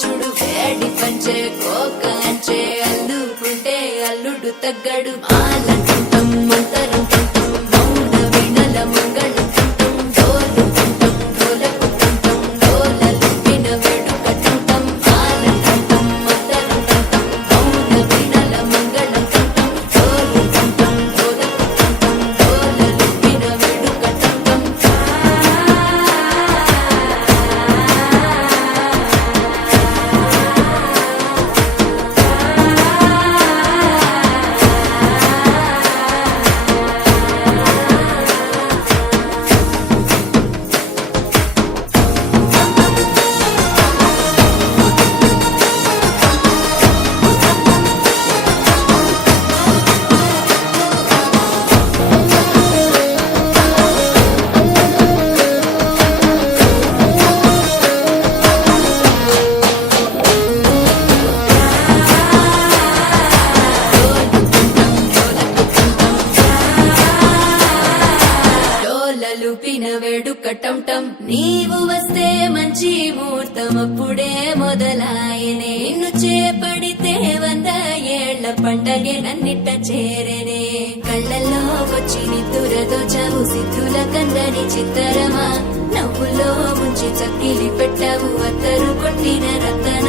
చూడు వేడి పంచే కోక అంచే అల్లుకుంటే అల్లుడు తగ్గడు మాలంటుంటాం మంతరం తుంటాం మౌన వినల మంగళం తుంటాం డోలు తుంటాం డోలకు తుంటాం డోలలు విన వేడుక తుంటాం మాలంటుంటాం మంతరం తుంటాం మౌన వినల మంగళం తుంటాం డోలు తుంటాం డోలకు తుంటాం డోలలు విన వేడుక తుంటాం డోలలు పిన వేడుక టంటం నీవు వస్తే మంచి ముహూర్తం అప్పుడే మొదలాయనే నిన్ను చేపడితే 100 ఏళ్ల పండగే నన్నిట్ట చేరనే కళ్ళల్లో వచ్చి నిద్దురతో చవు సిద్ధుల కందని చిత్తరమా నవ్వులో ముంచి చక్కిలి పెట్టావు అత్తరు కొట్టిన రతన